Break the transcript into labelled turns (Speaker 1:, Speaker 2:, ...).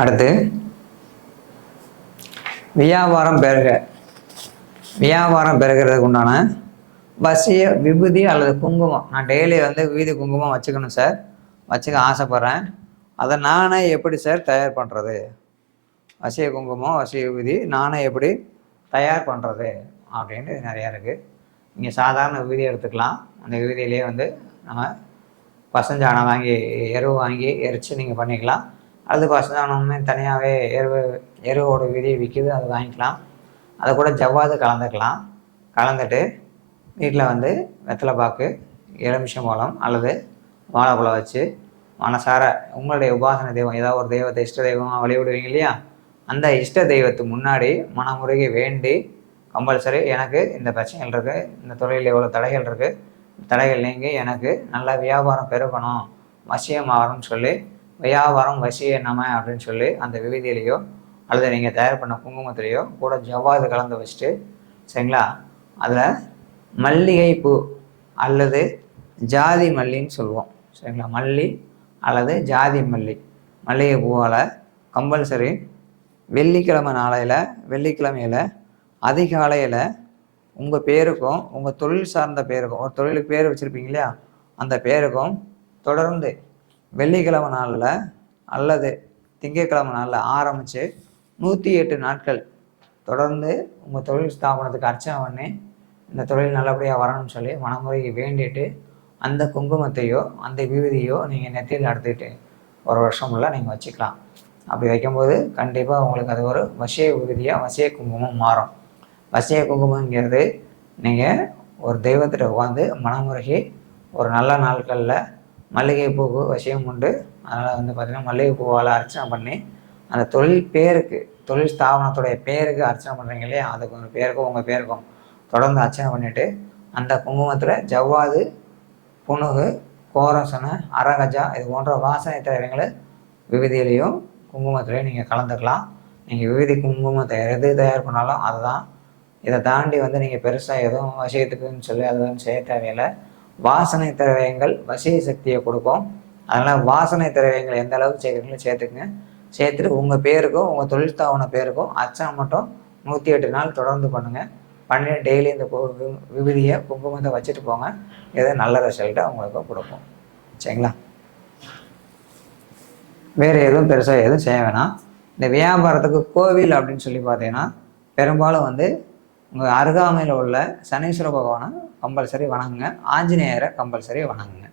Speaker 1: அடுத்து வியாபாரம் பெருக. வியாபாரம் பெருகிறதுக்கு உண்டான வசிய விபூதி அல்லது குங்குமம். நான் டெய்லி வந்து விபூதி குங்குமம் வச்சுக்கணும் சார் வச்சுக்க ஆசைப்பட்றேன். அதை நானே எப்படி சார் தயார் பண்ணுறது வசிய குங்குமம் வசிய விபூதி நானே எப்படி தயார் பண்ணுறது அப்படின்ட்டு நிறையா இருக்குது நீங்கள் சாதாரண விபூதி எடுத்துக்கலாம். அந்த விபூதியிலே வந்து நம்ம பசஞ்சாணம் வாங்கி எருவு வாங்கி எரித்து நீங்கள் பண்ணிக்கலாம். அல்லது பசஞ்சாணமே தனியாகவே எருவு எருவோட விதி விற்கிது அது வாங்கிக்கலாம். அதை கூட ஜவ்வாது கலந்துக்கலாம். கலந்துட்டு வீட்டில் வந்து வெத்தலை பாக்கு எலுமிச்சம்பழம் அல்லது வாழைப்பழம் வச்சு மனசார உங்களுடைய உபாசன தெய்வம் ஏதாவது ஒரு தெய்வத்தை இஷ்ட தெய்வமாக வழிபடுவீங்க இல்லையா? அந்த இஷ்ட தெய்வத்துக்கு முன்னாடி மனமுருகி வேண்டி கம்பல்சரி எனக்கு இந்த பிரச்சனைகள் இருக்குது இந்த தொழிலில் எவ்வளோ தடைகள் இருக்குது தடைகள் நீங்கி எனக்கு நல்ல வியாபாரம் பெருகணும் வசியம் ஆகணும்னு சொல்லி வியாபாரம் வசிய நம அப்படின்னு சொல்லி அந்த விபதியிலையோ அல்லது நீங்கள் தயார் பண்ண குங்குமத்திலையோ கூட ஜவ்வாது கலந்து வச்சுட்டு சரிங்களா? அதில் மல்லிகை பூ அல்லது ஜாதி மல்லின்னு சொல்லுவோம் சரிங்களா? மல்லி அல்லது ஜாதி மல்லி. மல்லிகை பூவால் கம்பல்சரி வெள்ளிக்கிழமை நாளையில் வெள்ளிக்கிழமையில் அதிகாலையில் உங்கள் பேருக்கும் உங்கள் தொழில் சார்ந்த பேருக்கும் ஒரு தொழிலுக்கு பேர் வச்சுருப்பீங்க இல்லையா? அந்த பேருக்கும் தொடர்ந்து வெள்ளிக்கிழமை நாளில் அல்லது திங்கட்கிழமை நாளில் ஆரம்பித்து நூற்றி எட்டு நாட்கள் தொடர்ந்து உங்கள் தொழில் ஸ்தாபனத்துக்கு அர்ச்சனை பண்ணி இந்த தொழில் நல்லபடியாக வரணும்னு சொல்லி மனமுறைக்கு வேண்டிட்டு அந்த குங்குமத்தையோ அந்த விபதியோ நீங்கள் நெத்தியில் நடத்திட்டு ஒரு வருஷம் நீங்கள் வச்சுக்கலாம். அப்படி வைக்கும்போது கண்டிப்பாக உங்களுக்கு அது ஒரு வசிய விபூதியாக வசிய குங்குமம் மாறும். வசிய குங்குமங்கிறது நீங்கள் ஒரு தெய்வத்திட்ட உட்காந்து மனமுருகி ஒரு நல்ல நாட்களில் மல்லிகை பூவு வசியம் உண்டு. அதனால் வந்து பார்த்திங்கன்னா மல்லிகை பூவால் அர்ச்சனை பண்ணி அந்த தொழில் பேருக்கு தொழில் ஸ்தாபனத்துடைய பேருக்கு அர்ச்சனை பண்ணுறீங்க இல்லையா? அதுக்கு உங்கள் பேருக்கும் உங்கள் பேருக்கும் தொடர்ந்து அர்ச்சனை பண்ணிவிட்டு அந்த குங்குமத்தில் ஜவ்வாது புணுகு கோரசனை அரகஜா இது போன்ற வாசனை திரவியங்களை விவிதியிலையும் குங்குமத்திலையும் நீங்கள் கலந்துக்கலாம். நீங்கள் விவிதி குங்குமத்தை எது தயார் பண்ணாலும் அதுதான் இதை தாண்டி வந்து நீங்கள் பெருசாக எதுவும் விஷயத்துக்குன்னு சொல்லி அதெல்லாம் செய்ய தேவையில்லை. வாசனை திரவியங்கள் வசிய சக்தியை கொடுக்கும். அதனால் வாசனை திரவியங்கள் எந்த அளவுக்கு செய்கிறீங்களோ சேர்த்துக்குங்க. சேர்த்துட்டு உங்கள் பேருக்கும் உங்கள் தொழில் பேருக்கும் அச்சா மட்டும் நூற்றி எட்டு நாள் தொடர்ந்து பண்ணுங்கள் பண்ணி டெய்லி இந்த கு- வி- விபூதியை குங்குமத்தை வச்சுட்டு போங்க. இது நல்ல ரிசல்ட்டை உங்களுக்கு கொடுக்கும். சரிங்களா? வேறு எதுவும் பெருசாக எதுவும் செய்ய வேணாம். இந்த வியாபாரத்துக்கு கோவில் அப்படின்னு சொல்லி பார்த்தீங்கன்னா பெரும்பாலும் வந்து உங்கள் அருகாமையில் உள்ள சனீஸ்வர பகவானை கம்பல்சரி வணங்குங்க. ஆஞ்சநேயரை கம்பல்சரி வணங்குங்க.